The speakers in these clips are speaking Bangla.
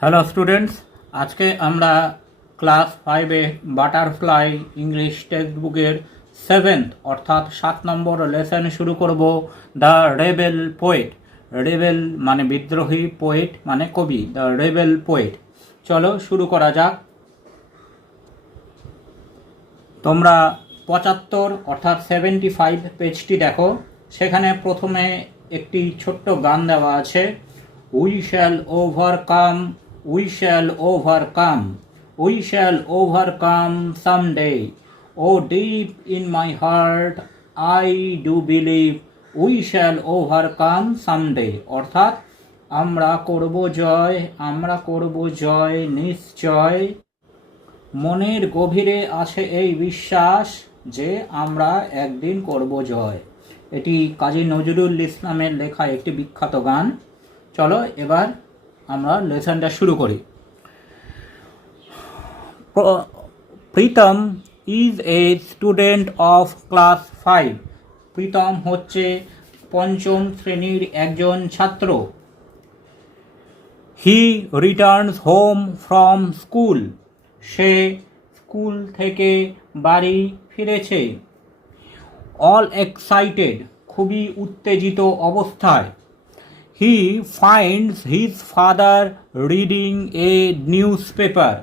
হ্যালো স্টুডেন্টস আজকে আমরা ক্লাস ফাইভে বাটারফ্লাই ইংলিশ টেক্সট বুকের সেভেন্থ অর্থাৎ সাত নম্বর লেসন শুরু করব দ্য রেবেল পোয়েট রেবেল মানে বিদ্রোহী পোয়েট মানে কবি দ্য রেবেল পোয়েট চলো শুরু করা যাক। তোমরা পঁচাত্তর, অর্থাৎ সেভেন্টি ফাইভ পেজটি দেখো। সেখানে প্রথমে একটি ছোট্ট গান দেওয়া আছে। We shall overcome we shall overcome we shall overcome someday O deep in my heart I do believe we shall overcome someday অর্থাৎ, আমরা করব জয়, আমরা করব জয়, নিশ্চয়। মনের গভীরে আছে এই বিশ্বাস যে আমরা একদিন করব জয়। এটি কাজী নজরুল ইসলামের লেখা একটি বিখ্যাত গান। চলো এবার আমরা লেসনটা শুরু করি। Pritam is a student of class five Pritam হচ্ছে পঞ্চম শ্রেণির একজন ছাত্র। He returns home from school সে স্কুল থেকে বাড়ি ফিরেছে। অল এক্সাইটেড খুবই উত্তেজিত অবস্থায়। Finds his father reading a news paper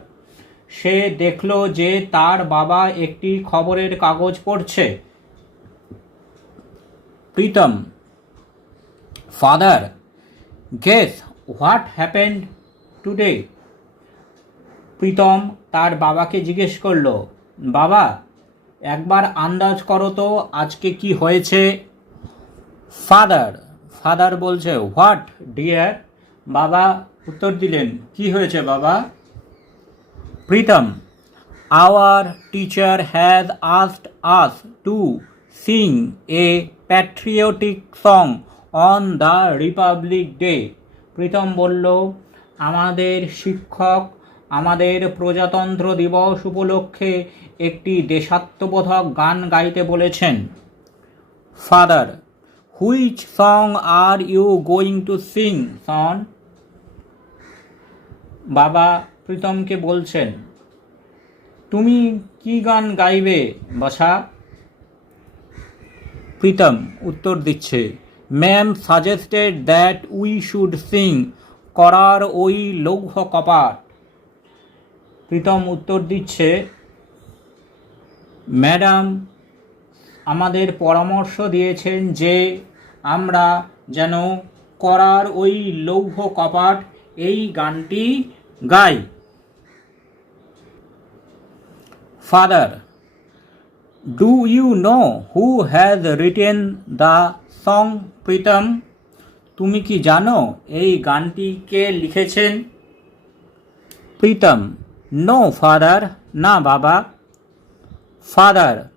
সে দেখল যে তার বাবা একটি খবরের কাগজ পড়ছে। Pritam father guess what happened today Pritam তার বাবাকে জিজ্ঞেস করল, বাবা, একবার আন্দাজ করো তো আজকে কি হয়েছে? ফাদার ফাদার বলছে, হোয়াট ডিয়ার? বাবা উত্তর দিলেন, কি হয়েছে বাবা? Pritam our teacher has asked us to sing a patriotic song on the Republic Day Pritam বলল, আমাদের শিক্ষক, আমাদের প্রজাতন্ত্র দিবস উপলক্ষে একটি দেশাত্মবোধক গান গাইতে বলেছেন। Father which song are you going to Singh সন বাবা প্রীতমকে বলছেন, তুমি কি গান গাইবে বসা প্রীতম উত্তর দিচ্ছে ma'am suggested that we should sing করার ওই লৌহ কপাট। প্রীতম উত্তর দিচ্ছে ম্যাডাম আমাদের পরামর্শ দিয়েছেন যে আমরা যেন করার ওই লৌহ কপাট এই গানটি গাই। Father do you know who has written the song Pritam তুমি কি জানো এই গানটি কে লিখেছেন? প্রীতম নো ফাদার না বাবা। Father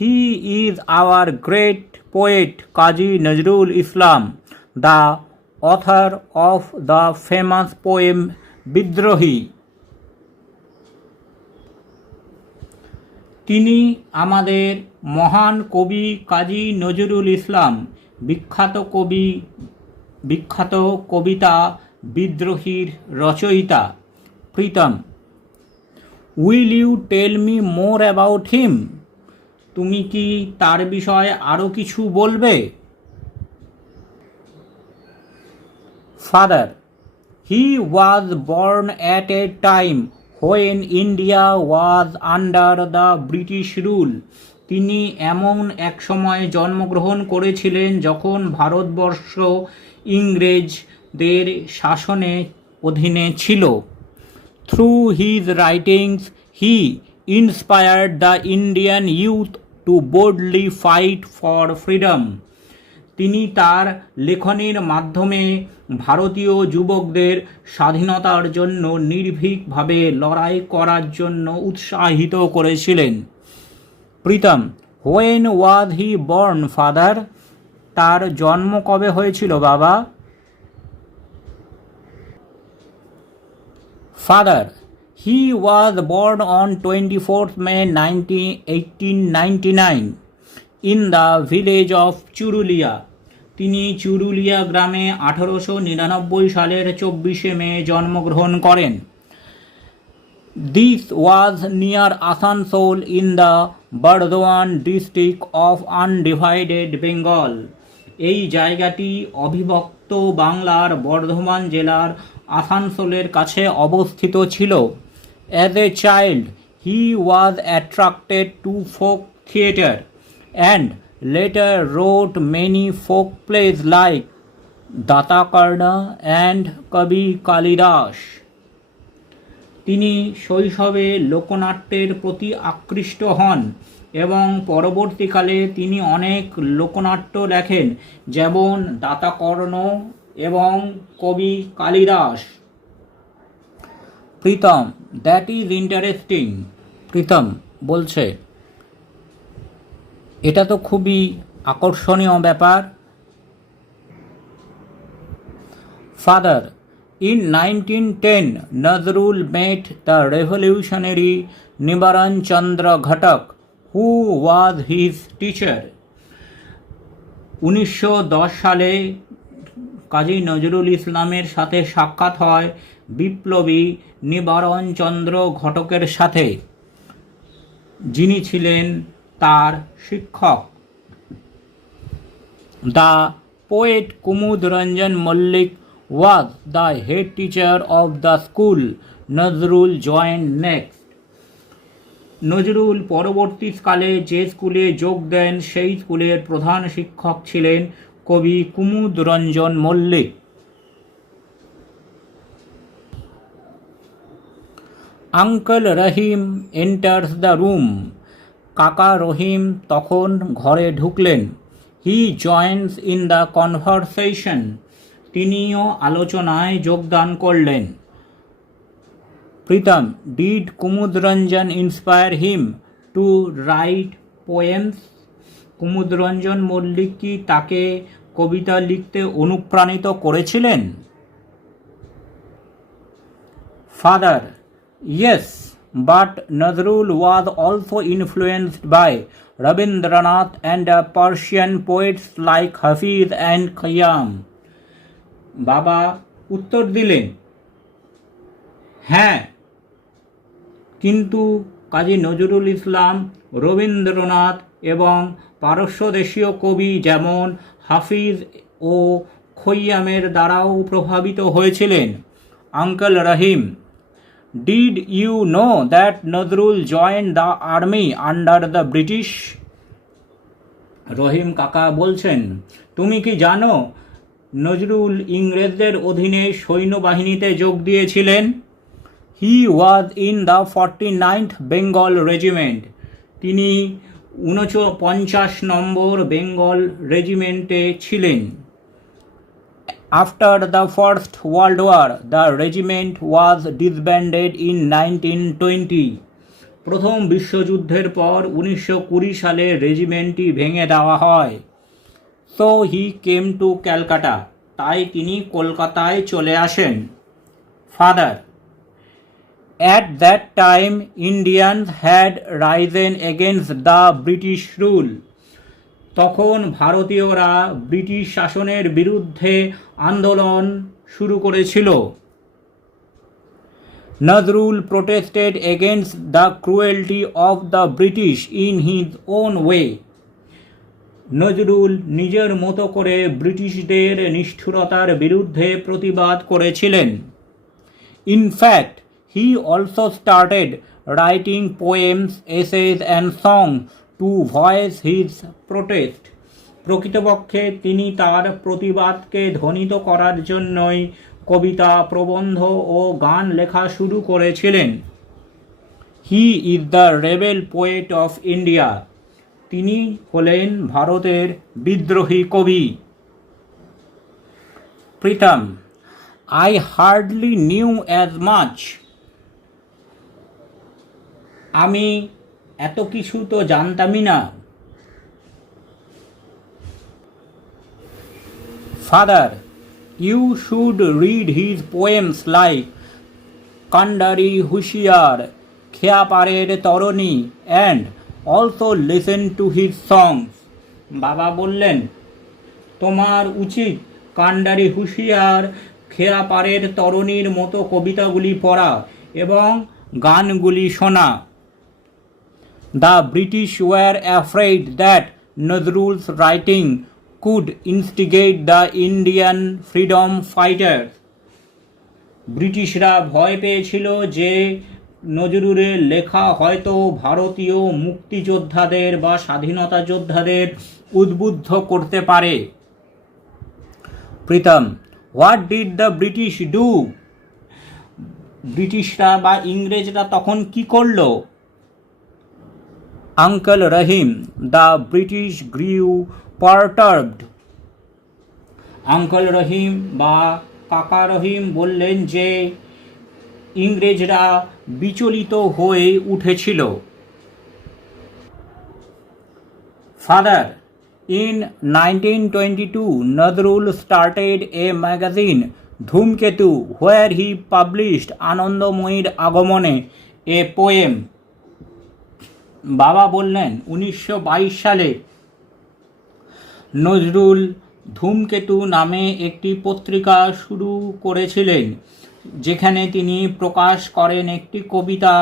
he is our great poet Kazi Nazrul Islam the author of the famous poem Bidrohi তিনি আমাদের মহান কবি কাজী নজরুল ইসলাম, বিখ্যাত কবি, বিখ্যাত কবিতা বিদ্রোহীর রচয়িতা, Pritam. Will you tell me more about him তুমি কি তার বিষয়ে আরও কিছু বলবে? Father he was born at a time when India was under the British rule তিনি এমন এক সময় জন্মগ্রহণ করেছিলেন যখন ভারতবর্ষ ইংরেজদের শাসনে অধীনে ছিল। Through his writings he inspired the Indian youth to boldly fight for freedom তিনি তার লেখনীর মাধ্যমে ভারতীয় যুবকদের স্বাধীনতার জন্য নির্ভীকভাবে লড়াই করার জন্য উৎসাহিত করেছিলেন। Pritam when was he born father তার জন্ম কবে হয়েছিল বাবা? Father, he was born on 24th May 19, 1899 in the village of Churulia. তিনি চুরুলিয়া গ্রামে আঠারোশো নিরানব্বই সালের চব্বিশে মে জন্মগ্রহণ করেন This was near Asansol in the Bardwan district of undivided Bengal. এই জায়গাটি অবিভক্ত বাংলার বর্ধমান জেলার আসানসোলের কাছে অবস্থিত ছিল as a child he was attracted to folk theatre and letter road many folk place like দাতাকর্ণা and Kabi Kalidas তিনি শৈশবে লোকনাট্যের প্রতি আকৃষ্ট হন এবং পরবর্তীকালে তিনি অনেক লোকনাট্য লেখেন, যেমন দাতাকর্ণ এবং Kabi Kalidas. Pritam that is interesting Pritam বলছে এটা তো খুবই আকর্ষণীয় ব্যাপার Father, in 1910, Nazrul met the revolutionary Nibaran Chandra Ghatak, who was his teacher. উনিশশো দশ সালে কাজী নজরুল ইসলামের সাথে সাক্ষাৎ হয় বিপ্লবী নিবারণ চন্দ্র ঘটকের সাথে। যিনি ছিলেন তার শিক্ষক। The poet Kumud Ranjan Mallik was the head teacher of the school Nazrul joined next. Nazrul পরবর্তীকালে যে স্কুলে যোগ দেন, সেই স্কুলের প্রধান শিক্ষক ছিলেন কবি Kumud Ranjan Mallick. Uncle Rahim enters the room কাকা রহিম তখন ঘরে ঢুকলেন। He joins in the conversation তিনিও আলোচনায় যোগদান করলেন। Pritam did Kumudranjan inspire him to write poems Kumudranjan Mallick কি তাকে কবিতা লিখতে অনুপ্রাণিত করেছিলেন? Father, yes, but Nazrul was also influenced by Rabindranath and uh, Persian poets like Hafiz and Khayyam. বাবা উত্তর দিলেন হ্যাঁ কিন্তু কাজী নজরুল ইসলাম রবীন্দ্রনাথ এবং পারস্য দেশীয় কবি যেমন হাফিজ ও খৈয়ামের দ্বারাও প্রভাবিত হয়েছিলেন uncle Rahim did you know that Nazrul join the army under the British রহিম কাকা বলছেন, তুমি কি জানো, নজরুল ইংরেজদের অধীনে সৈন্যবাহিনীতে যোগ দিয়েছিলেন? He was in the forty ninth Bengal regiment তিনি উনচ পঞ্চাশ নম্বর বেঙ্গল রেজিমেন্টে ছিলেন। After the First World War, the regiment was disbanded in 1920. প্রথম বিশ্বযুদ্ধের পর উনিশশো কুড়ি সালে রেজিমেন্টটি ভেঙে দেওয়া হয় so he came to Calcutta তাই তিনি কলকাতায় চলে আসেন father At that time, Indians had risen against the British rule. তখন ভারতীয়রা ব্রিটিশ শাসনের বিরুদ্ধে আন্দোলন শুরু করেছিল। Nazrul protested against the cruelty of the British in his own way. Nazrul নিজের মতো করে ব্রিটিশদের নিষ্ঠুরতার বিরুদ্ধে প্রতিবাদ করেছিলেন। In fact he also started writing poems essays and song songs voice his protest প্রকৃতপক্ষে তিনি তার প্রতিবাদকে ধ্বনিত করার জন্যই কবিতা, প্রবন্ধ ও গান লেখা শুরু করেছিলেন। He is the rebel poet of India তিনি হলেন ভারতের বিদ্রোহী কবি। Pritam I hardly knew as much আমি এত কিছু তো জানতামই না। Father you should read his poems like Kandari Hushiyar Kheyaparer Tarani and also listen to his songs বাবা বললেন, তোমার উচিত কাণ্ডারি হুঁশিয়ার খেরাপারের তরণীর মতো কবিতাগুলি পড়া এবং গানগুলি শোনা। The British were afraid that Nazrul's writing could instigate the Indian freedom fighters. ব্রিটিশরা ভয় পেয়েছিল যে নজরুলের লেখা হয়তো ভারতীয় মুক্তিযোদ্ধাদের বা স্বাধীনতা যোদ্ধাদের উদ্বুদ্ধ করতে পারে। Pritam what did the British do ব্রিটিশরা বা ইংরেজরা তখন কি করল? Uncle Rahim, the British grew perturbed. Uncle Rahim বা কাকা রহিম বললেন যে ইংরেজরা বিচলিত হয়ে উঠেছিল father in nineteen twenty two Nazrul started a magazine Dhumketu where he published আনন্দময়ীর আগমনে এ পোয়েম বাবা বললেন, উনিশশো বাইশ সালে নজরুল ধূমকেতু নামে একটি পত্রিকা শুরু করেছিলেন, যেখানে তিনি প্রকাশ করেন একটি কবিতা,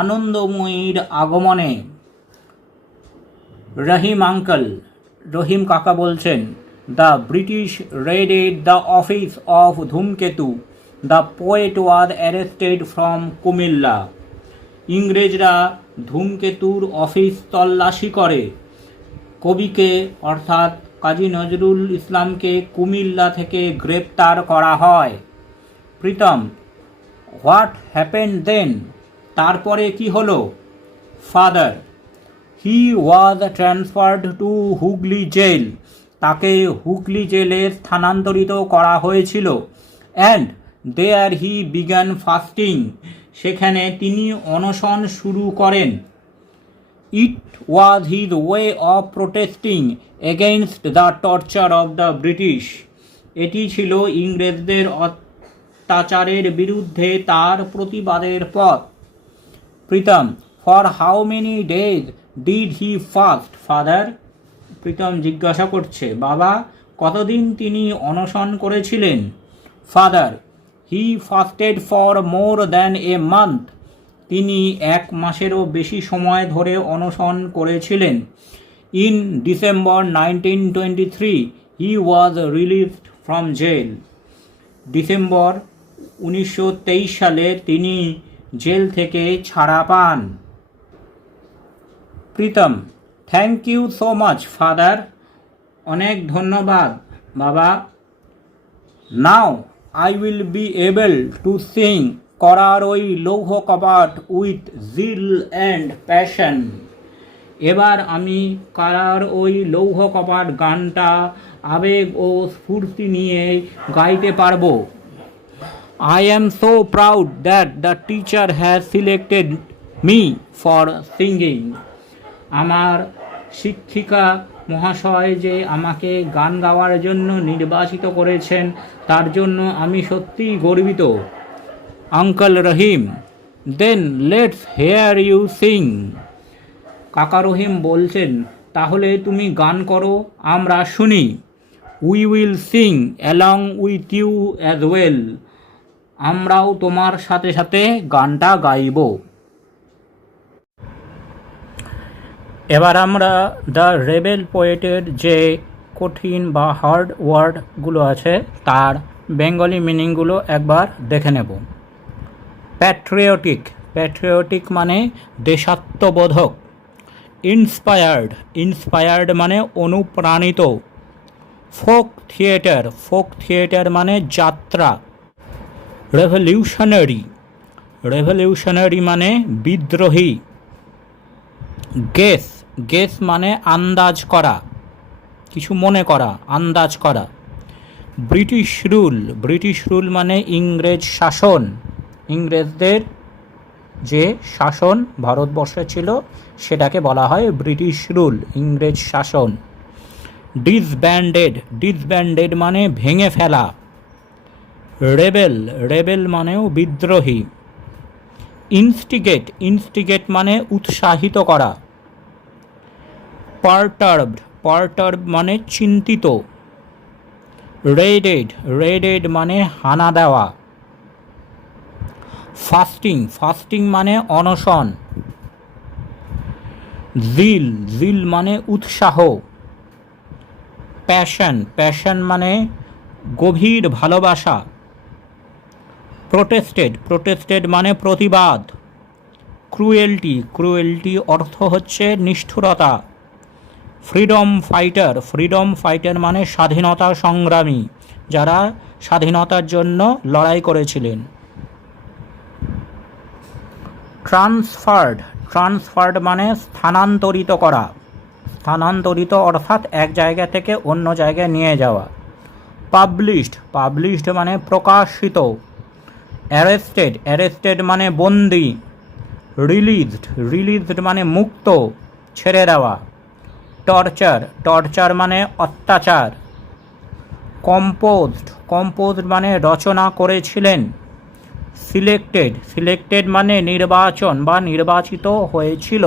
আনন্দময়ীর আগমনে। রহিম আঙ্কল, রহিম কাকা বলছেন, the British raided the office of Dhumketu, the poet was arrested from Comilla. ইংরেজরা ধূমকেতুর অফিস তল্লাশি করে। কবিকে, অর্থাৎ কাজী নজরুল ইসলামকে কুমিল্লা থেকে গ্রেপ্তার করা হয়। প্রীতম, হোয়াট হ্যাপেন দেন? তারপরে কি হলো? Father, he was transferred to Hooghly jail. তাকে হুগলি জেলে স্থানান্তরিত করা হয়েছিল। And there he began fasting. সেখানে তিনি অনশন শুরু করেন। It was his way of protesting against the torture of the British এটি ছিল ইংরেজদের অত্যাচারের বিরুদ্ধে তার প্রতিবাদের পথ। Pritam for how many days did he fast father Pritam জিজ্ঞাসা করছে, বাবা, কতদিন তিনি অনশন করেছিলেন? Father he fasted for more than a month তিনি এক মাসেরও বেশি সময় ধরে অনশন করেছিলেন। In December nineteen twenty three he was released from jail December উনিশশো তেইশ সালে তিনি জেল থেকে ছাড়া পান। Pritam thank you so much father অনেক ধন্যবাদ, বাবা। Now I will be able to sing করার ওই লৌহ কপাট উইথ জিল অ্যান্ড প্যাশন এবার আমি কারার ওই লৌহ কপাট গানটা আবেগ ও স্ফূর্তি নিয়ে গাইতে পারব। I am so proud that the teacher has selected me for singing আমার শিক্ষিকা মহাশয় যে আমাকে গান গাওয়ার জন্য নির্বাচিত করেছেন তার জন্য আমি সত্যিই গর্বিত। Uncle Rahim then let's hear you sing কাকা রহিম বলছেন, তাহলে তুমি গান করো, আমরা শুনি। We will sing along with you as well আমরাও তোমার সাথে সাথে গানটা গাইব। এবার আমরা দ্য রেবেল পোয়েটের যে কঠিন বা হার্ড ওয়ার্ডগুলো আছে, তার বেঙ্গলি মিনিংগুলো একবার দেখে নেব। প্যাট্রিয়টিক প্যাট্রিয়টিক মানে দেশাত্মবোধক ইন্সপায়ার্ড ইন্সপায়ার্ড মানে অনুপ্রাণিত। ফোক থিয়েটার ফোক থিয়েটার মানে যাত্রা। রেভলিউশনারি রেভলিউশনারি মানে বিদ্রোহী। গেস গেস মানে আন্দাজ করা। কিছু মনে করা, আন্দাজ করা। ব্রিটিশ রুল ব্রিটিশ রুল মানে ইংরেজ শাসন। ইংরেজদের যে শাসন ভারতবর্ষে ছিল, সেটাকে বলা হয় ব্রিটিশ রুল, ইংরেজ শাসন। ডিসব্যান্ডেড ডিসব্যান্ডেড মানে ভেঙে ফেলা। রেবেল রেবেল মানেও বিদ্রোহী। ইনস্টিগেট ইনস্টিগেট মানে উৎসাহিত করা। পার্টার্বড পার্টার্ব মানে চিন্তিত। রেডেড রেডেড মানে হানা দেওয়া। ফাস্টিং ফাস্টিং মানে অনশন। জিল জিল মানে উৎসাহ। প্যাশন প্যাশন মানে গভীর ভালোবাসা। প্রোটেস্টেড প্রোটেস্টেড মানে প্রতিবাদ। ক্রুয়েলটি ক্রুয়েলটি অর্থ হচ্ছে নিষ্ঠুরতা। ফ্রিডম ফাইটার ফ্রিডম ফাইটার মানে স্বাধীনতা সংগ্রামী, যারা স্বাধীনতার জন্য লড়াই করেছিলেন। ট্রান্সফার্ড ট্রান্সফার্ড মানে স্থানান্তরিত করা। স্থানান্তরিত অর্থাৎ এক জায়গা থেকে অন্য জায়গায় নিয়ে যাওয়া। পাবলিশড পাবলিশড মানে প্রকাশিত। অ্যারেস্টেড অ্যারেস্টেড মানে বন্দি। রিলিজড রিলিজড মানে মুক্ত, ছেড়ে দেওয়া। টর্চার টর্চার মানে অত্যাচার। কম্পোজড কম্পোজড মানে রচনা করেছিলেন। সিলেক্টেড সিলেক্টেড মানে নির্বাচন বা নির্বাচিত হয়েছিল।